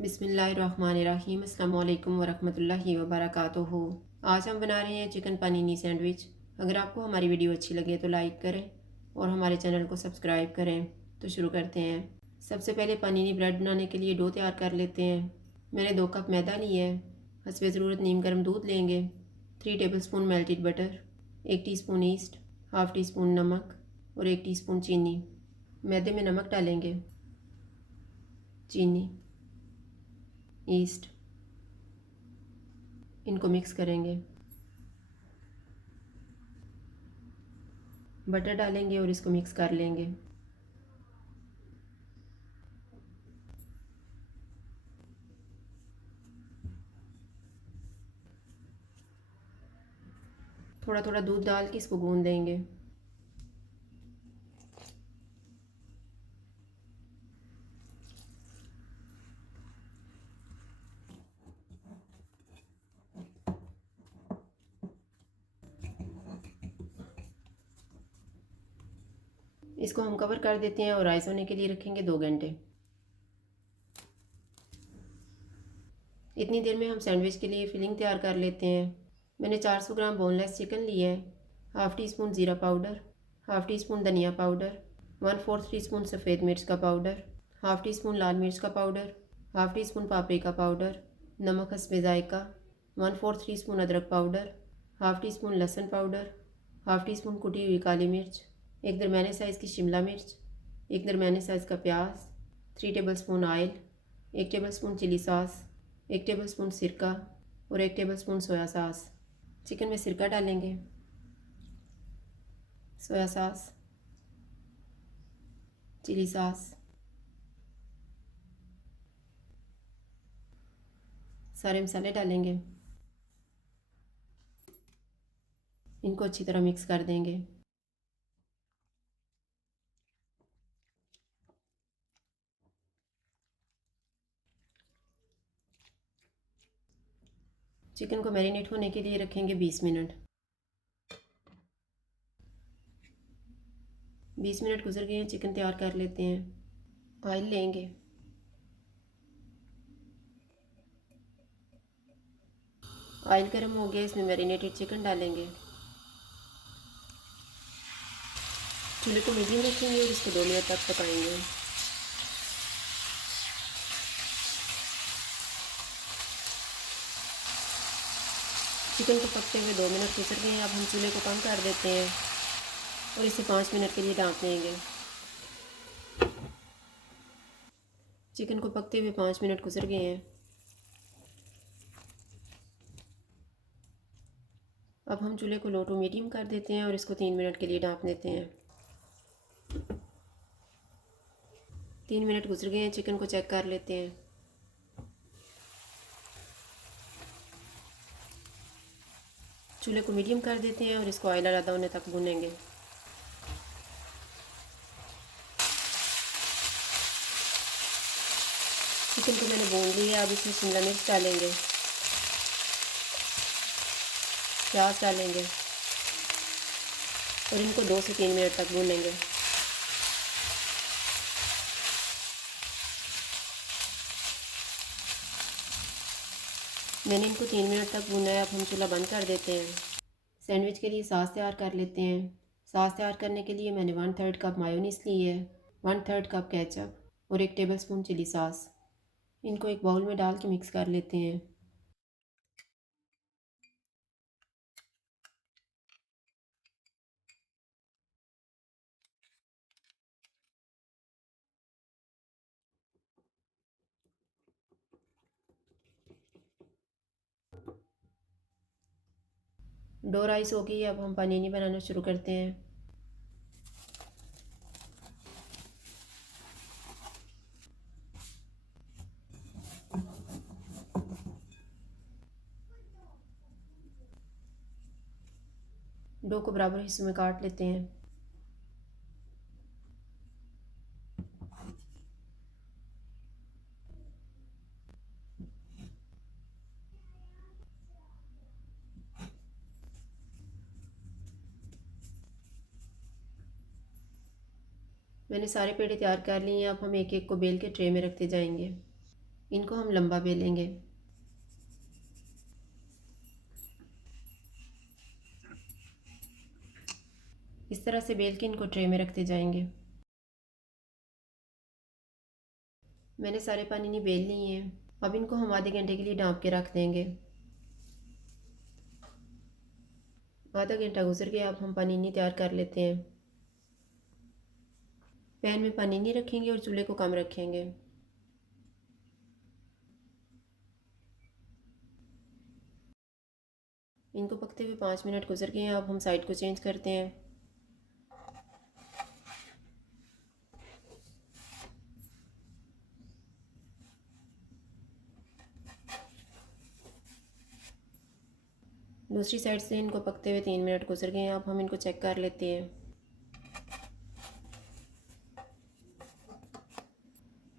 बिस्मिल्लाहिर्रहमानिर्रहीम। अस्सलाम वालेकुम वरहमतुल्लाहि वबरकातुहू। आज हम बना रहे हैं चिकन पनीनी सैंडविच। अगर आपको हमारी वीडियो अच्छी लगे तो लाइक करें और हमारे चैनल को सब्सक्राइब करें। तो शुरू करते हैं। सबसे पहले पनीनी ब्रेड बनाने के लिए डो तैयार कर लेते हैं। मैंने 2 कप मैदा लिया है। हस्बे ज़रूरत नीम गर्म दूध लेंगे, 3 table spoon melted butter, 1 teaspoon east, half tea spoon नमक और 1 टीस्पून चीनी। मैदे में नमक डालेंगे, चीनी, ईस्ट, इनको मिक्स करेंगे। बटर डालेंगे और इसको मिक्स कर लेंगे। थोड़ा थोड़ा दूध डाल के इसको गूंद देंगे। इसको हम कवर कर देते हैं और राइस होने के लिए रखेंगे 2 घंटे। इतनी देर में हम सैंडविच के लिए फिलिंग तैयार कर लेते हैं। मैंने 400 ग्राम बोनलेस चिकन लिया है, हाफ़ टी स्पून ज़ीरा पाउडर, हाफ़ टी स्पून धनिया पाउडर, 1/4 टी स्पून सफ़ेद मिर्च का पाउडर, हाफ़ टी स्पून लाल मिर्च का powder, half teaspoon paprika powder, नमक हस्बे ज़ायका, 1/4 टी स्पून अदरक पाउडर, हाफ़ टी स्पून लहसुन पाउडर, हाफ़ टी स्पून कुटी हुई काली मिर्च, एक दरमियाने साइज़ की शिमला मिर्च, एक दरमियाने साइज़ का प्याज, 3 tablespoon oil, 1 tablespoon chilli sauce, 1 tablespoon सिरका और 1 tablespoon soya sauce. Chicken में सिरका डालेंगे, सोया सॉस, चिली सॉस, सारे मसाले डालेंगे। इनको अच्छी तरह मिक्स कर देंगे। चिकन को मैरिनेट होने के लिए रखेंगे 20 मिनट। 20 मिनट गुजर गए हैं, चिकन तैयार कर लेते हैं। ऑयल लेंगे, ऑयल गर्म हो गया, इसमें मैरिनेटेड चिकन डालेंगे। चूल्हे को मीडियम रखेंगे और इसको 2 मिनट तक पकाएंगे। चिकन को पकते हुए 2 मिनट गुजर गए हैं। अब हम चूल्हे को कम कर देते हैं और इसे 5 मिनट के लिए ढाँप देंगे। चिकन को पकते हुए 5 मिनट गुजर गए हैं। अब हम चूल्हे को लो टू मीडियम कर देते हैं और इसको 3 मिनट के लिए ढाँप देते हैं। 3 मिनट गुजर गए हैं, चिकन को चेक कर लेते हैं। चूल्हे को मीडियम कर देते हैं और इसको ऑयल आधा होने तक भूनेंगे। चिकन को मैंने भून लिया। अब इसमें शिमला मिर्च डालेंगे, प्याज डालेंगे और इनको 2 से 3 मिनट तक भूनेंगे। मैंने इनको 3 मिनट तक भूना है। अब हम चूल्हा बंद कर देते हैं। सैंडविच के लिए सॉस तैयार कर लेते हैं। सॉस तैयार करने के लिए मैंने 1/3 कप मायोनीस ली है, 1/3 कप केचप और 1 टेबल स्पून चिली सॉस। इनको एक बाउल में डाल के मिक्स कर लेते हैं। डो राइस हो गई। अब हम पनीनी बनाना शुरू करते हैं। डो को बराबर हिस्सों में काट लेते हैं। मैंने सारे पेड़े तैयार कर लिए हैं। अब हम एक एक को बेल के ट्रे में रखते जाएंगे। इनको हम लंबा बेलेंगे। इस तरह से बेल के इनको ट्रे में रखते जाएंगे। मैंने सारे पानीनी बेल लिए हैं। अब इनको हम आधे घंटे के लिए ढाँप के रख देंगे। आधा घंटा गुजर गया, अब हम पानीनी तैयार कर लेते हैं। पैन में पानीनी रखेंगे और चूल्हे को कम रखेंगे। इनको पकते हुए 5 मिनट गुजर गए हैं, अब हम साइड को चेंज करते हैं। दूसरी साइड से इनको पकते हुए 3 मिनट गुजर गए हैं, अब हम इनको चेक कर लेते हैं।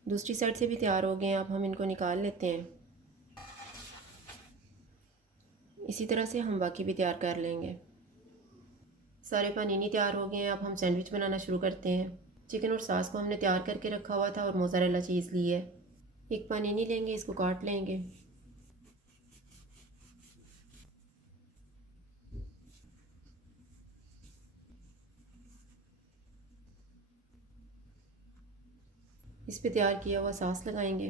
दूसरी साइड से भी तैयार हो गए हैं, अब हम इनको निकाल लेते हैं। इसी तरह से हम बाकी भी तैयार कर लेंगे। सारे पानीनी तैयार हो गए हैं, अब हम सैंडविच बनाना शुरू करते हैं। चिकन और सॉस को हमने तैयार करके रखा हुआ था और मोज़रेला चीज़ ली है। एक पानीनी लेंगे, इसको काट लेंगे। इस पे तैयार किया हुआ सॉस लगाएंगे।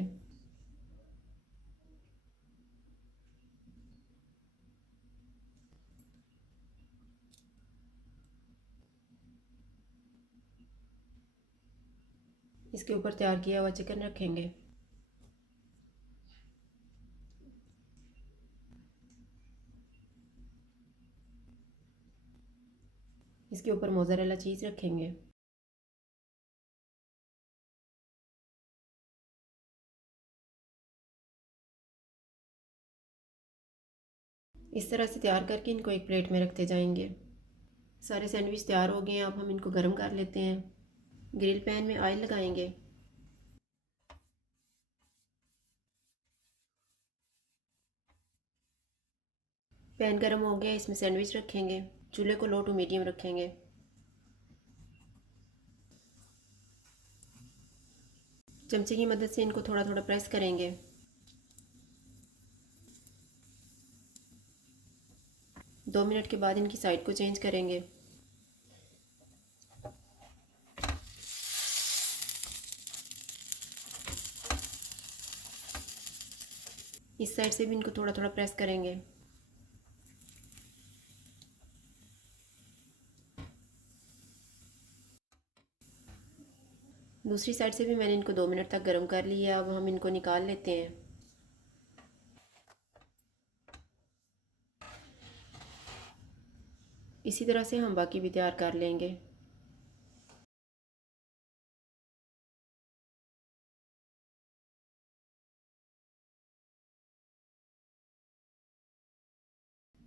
इसके ऊपर तैयार किया हुआ चिकन रखेंगे। इसके ऊपर मोज़रेला चीज़ रखेंगे। इस तरह से तैयार करके इनको एक प्लेट में रखते जाएंगे। सारे सैंडविच तैयार हो गए हैं, अब हम इनको गर्म कर लेते हैं। ग्रिल पैन में ऑयल लगाएंगे। पैन गर्म हो गया, इसमें सैंडविच रखेंगे। चूल्हे को लो टू मीडियम रखेंगे। चमचे की मदद से इनको थोड़ा थोड़ा प्रेस करेंगे। दो मिनट के बाद इनकी साइड को चेंज करेंगे। इस साइड से भी इनको थोड़ा थोड़ा प्रेस करेंगे। दूसरी साइड से भी मैंने इनको 2 मिनट तक गर्म कर लिया। अब हम इनको निकाल लेते हैं। इसी तरह से हम बाकी भी तैयार कर लेंगे।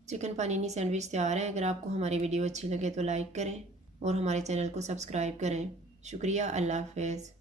चिकन पानीनी सैंडविच तैयार है। अगर आपको हमारी वीडियो अच्छी लगे तो लाइक करें और हमारे चैनल को सब्सक्राइब करें। शुक्रिया। अल्लाह हाफ़िज़।